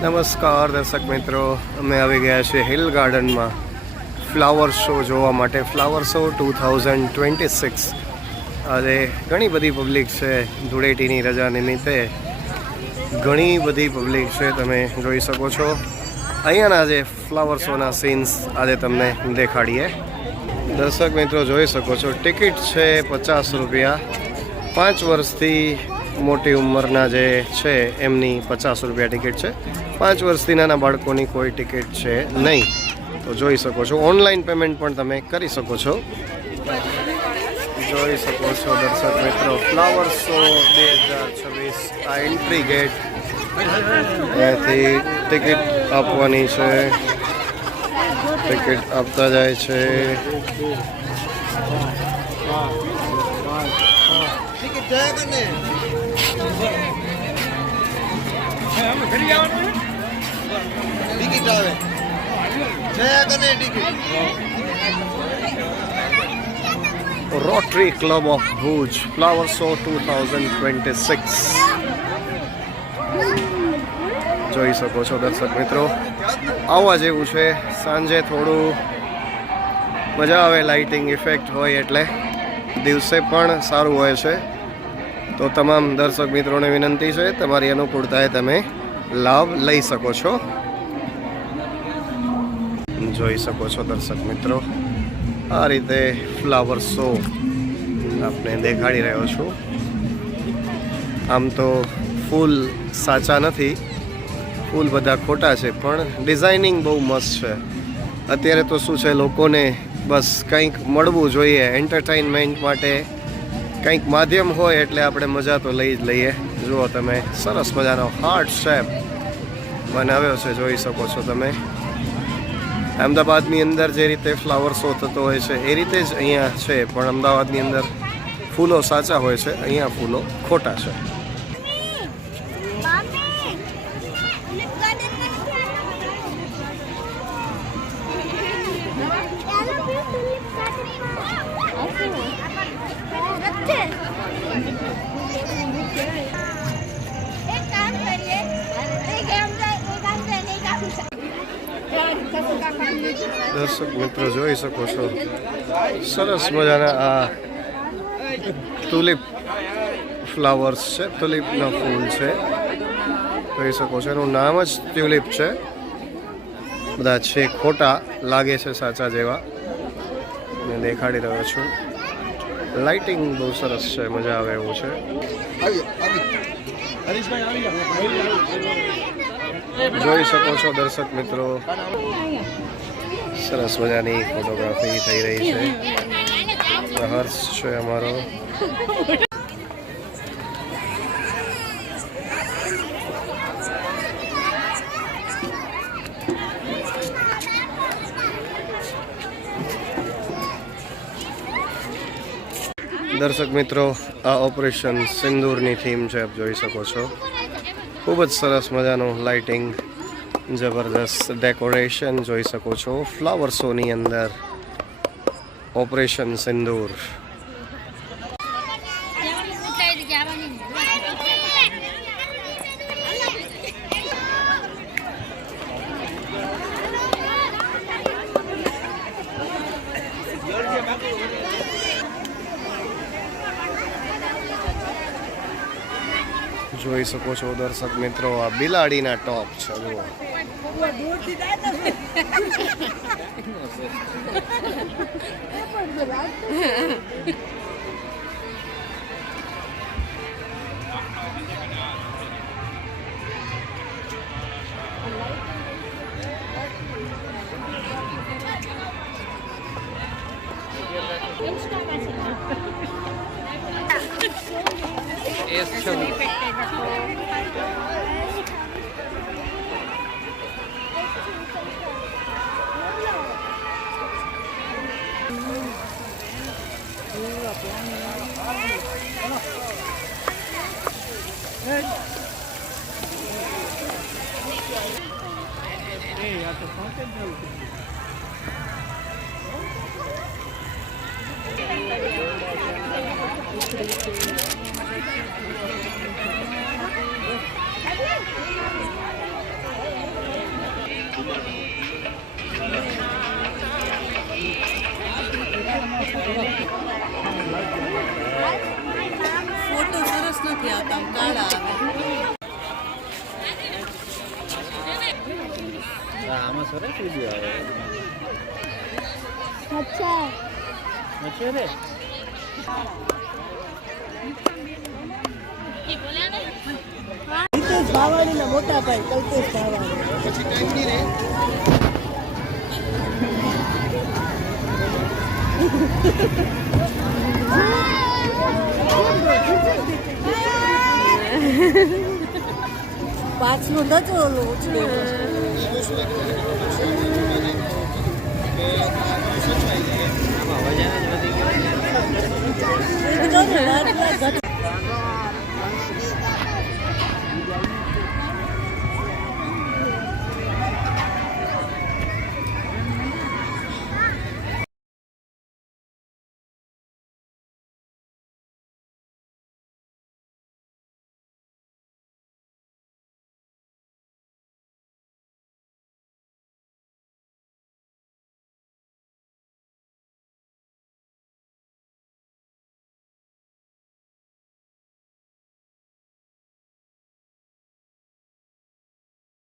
નમસ્કાર દર્શક મિત્રો, અમે આવી ગયા છીએ હિલ ગાર્ડનમાં ફ્લાવર શો જોવા માટે. Flower show 2026. આજે ઘણી બધી પબ્લિક છે. ધૂળેટીની રજા નિમિત્તે ઘણી બધી પબ્લિક છે, તમે જોઈ શકો છો. અહીંયાના જે ફ્લાવર શોના સીન્સ આજે તમને દેખાડીએ. દર્શક મિત્રો જોઈ શકો છો, ટિકિટ છે 50 રૂપિયા. 5 વર્ષથી મોટી ઉંમરના જે છે એમની 50 રૂપિયા ટિકિટ છે. 5 વર્ષથી નાના બાળકોની કોઈ ટિકિટ છે નહીં. તો જોઈ શકો છો, ઓનલાઈન પેમેન્ટ પણ તમે કરી શકો છો. જોઈ શકો છો દર્શક મિત્રો, ફ્લાવર શો 2026. આ એન્ટ્રી ગેટ, અહીંયાથી ટિકિટ આપવાની છે. ટિકિટ આપતા જાય છે. Rotary club of Bhuj flower show 2026 જોઈ શકો છો દર્શક મિત્રો. આવવા જેવું છે. સાંજે થોડું મજા આવે, લાઇટિંગ ઇફેક્ટ હોય એટલે દિવસે પણ સારું હોય છે. તો તમામ દર્શક મિત્રોને વિનંતી છે, તમારી અનુકૂળતાએ તમે લાભ લઈ શકો છો. જોઈ શકો છો દર્શક મિત્રો, આ રીતે ફ્લાવર શો આપને દેખાડી રહ્યો છું. આમ તો ફૂલ સાચા નથી, ફૂલ બધા ખોટા છે, પણ ડિઝાઇનિંગ બહુ મસ્ત છે. અત્યારે તો શું છે, લોકોને બસ કંઈક મળવું જોઈએ, એન્ટરટેઇનમેન્ટ માટે કંઈક માધ્યમ હોય એટલે આપણે મજા તો લઈ જ લઈએ. જુઓ તમે, સરસ મજાનો હાર્ટ શેપ બનાવ્યો છે, જોઈ શકો છો તમે. અમદાવાદની અંદર જે રીતે ફ્લાવર શો થતો હોય છે એ રીતે જ અહીંયા છે, પણ અમદાવાદની અંદર ફૂલો સાચા હોય છે, અહીંયા ફૂલો ખોટા છે. દર્શક મિત્રો જોઈ શકો છો, સરસ મજાના આ તુલિપ ફ્લાવર્સ છે, તુલિપના ફૂલ છે. જોઈ શકો છો, એનું નામ જ ટ્યુલિપ છે. બધા છે ખોટા, લાગે છે સાચા જેવા. મેં દેખાડી રહ્યો છું. લાઇટિંગ બહુ સરસ છે, મજા આવે એવું છે. જોઈ શકો છો દર્શક મિત્રો, સરસ મજાની ફોટોગ્રાફી થઈ રહી છે. હર્ષ છે અમારો. દર્શક મિત્રો, આ ઓપરેશન સિંદૂરની થીમ છે, આપ જોઈ શકો છો. ખૂબ જ સરસ મજાનું લાઇટિંગ, જબરદસ્ત ડેકોરેશન જોઈ શકો છો. ફ્લાવર શોની અંદર ઓપરેશન સિંદૂર. જોઈ શકો છો દર્શક મિત્રો, આ બિલાડીના ટોપ છે. જુઓ, ફોટો સરસ નથી આવતા, આમ કાળા આવે. આમાં સરસ વિડીયો આવે. અચ્છા મચ્છર રે કલ્પેશ ભાવાણીના મોટા ભાઈ કલ્પેશ ભાવાણી. પાછલું નતું ઓલું ઉછળ્યું. આમાં વજન જ વધી ગયું. એકદમ